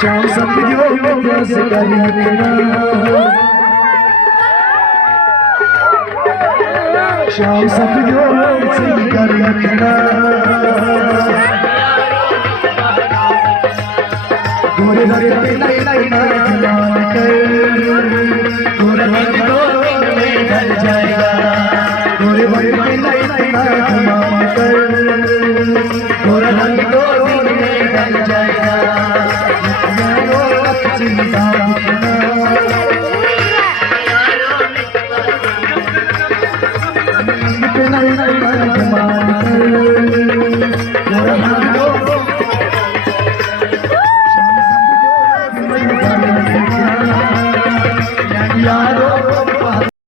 शाम सपनों में प्यास करी बिना, शाम सपनों से करी बिना, गोरे गोरे पे लाई लाई मान कर, गोरे गोरे